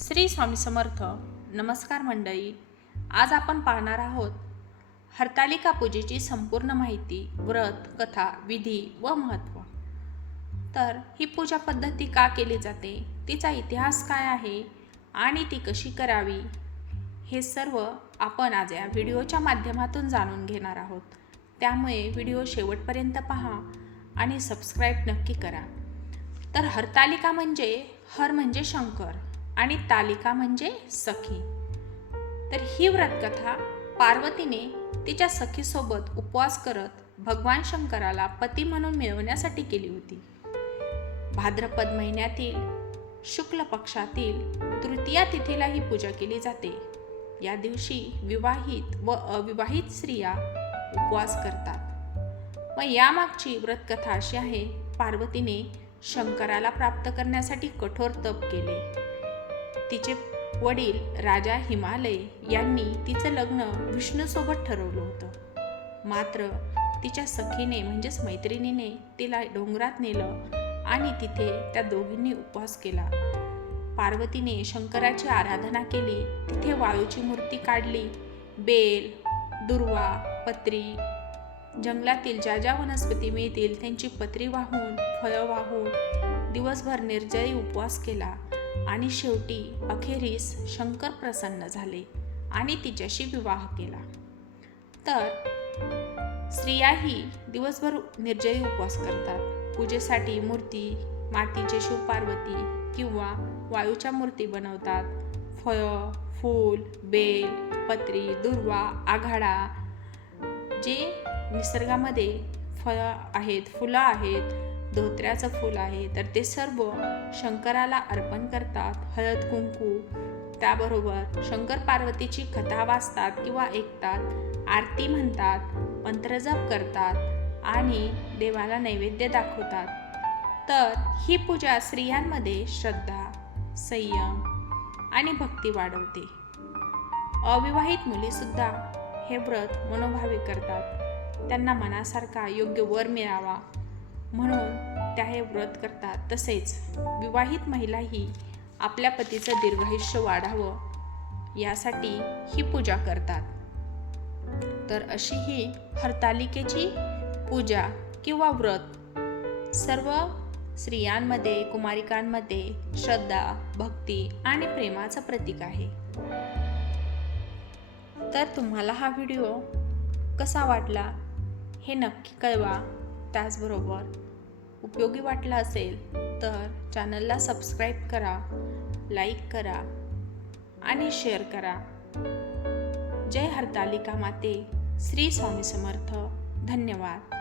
श्री स्वामी समर्थ नमस्कार मंडळी. आज आपण पाहणार आहोत हरतालिका पूजेची संपूर्ण माहिती व्रत कथा विधी व महत्त्व तर ही पूजा पद्धती का केली जाते तिचा इतिहास काय आहे आणि ती कशी करावी हे सर्व आपण आज या व्हिडिओच्या माध्यमातून जाणून घेणार आहोत. त्यामुळे व्हिडिओ शेवटपर्यंत पहा आणि सबस्क्राईब नक्की करा. तर हरतालिका म्हणजे हर म्हणजे शंकर. आणि तालिका म्हणजे सखी. तर ही व्रतकथा पार्वतीने तिच्या सखीसोबत उपवास करत भगवान शंकराला पती म्हणून मिळवण्यासाठी केली होती. भाद्रपद महिन्यातील शुक्ल पक्षातील तृतीया तिथीला ही पूजा केली जाते. या दिवशी विवाहित व अविवाहित स्त्रिया उपवास करतात. व यामागची व्रतकथा अशी आहे पार्वतीने शंकराला प्राप्त करण्यासाठी कठोर तप केले. तिचे वडील राजा हिमालय यांनी तिचं लग्न विष्णूसोबत ठरवलं होतं. मात्र तिच्या सखीने म्हणजेच मैत्रिणीने तिला डोंगरात नेलं आणि तिथे त्या दोघींनी उपवास केला. पार्वतीने शंकराची आराधना केली. तिथे वाळूची मूर्ती काढली. बेल दुर्वा पत्री जंगलातील ज्या ज्या वनस्पती मिळतील त्यांची पत्री वाहून फळं वाहून दिवसभर निर्जयी उपवास केला. आणि शेवटी अखेरीस शंकर प्रसन्न झाले आणि तिच्याशी विवाह केला. तर स्त्रियाही दिवसभर निर्जयी उपवास करतात. पूजेसाठी मूर्ती मातीचे शिवपार्वती किंवा वायूच्या मूर्ती बनवतात. फळं फूल बेल पत्री दुर्वा आघाडा जे निसर्गामध्ये फळं आहेत फुलं आहेत धोत्र्याचं फूल आहे तर ते सर्व शंकराला अर्पण करतात. हळद कुंकू त्याबरोबर शंकर पार्वतीची कथा वाचतात किंवा ऐकतात आरती म्हणतात मंत्रजप करतात आणि देवाला नैवेद्य दाखवतात. तर ही पूजा स्त्रियांमध्ये श्रद्धा संयम आणि भक्ती वाढवते. अविवाहित मुलीसुद्धा हे व्रत मनोभावी करतात. त्यांना मनासारखा योग्य वर मिळावा. म्हणून त्या हे व्रत करतात. तसेच विवाहित महिलाही आपल्या पतीचं दीर्घायुष्य वाढावं यासाठी ही पूजा करतात. तर अशी ही हरतालिकेची पूजा किंवा व्रत सर्व स्त्रियांमध्ये कुमारिकांमध्ये श्रद्धा भक्ती आणि प्रेमाचं प्रतीक आहे. तर तुम्हाला हा व्हिडिओ कसा वाटला हे नक्की कळवा. त्याचबरोबर उपयोगी वाटला असेल तर चॅनलला सबस्क्राईब करा लाईक करा आणि शेअर करा. जय हरतालिका माते. श्री स्वामी समर्थ. धन्यवाद.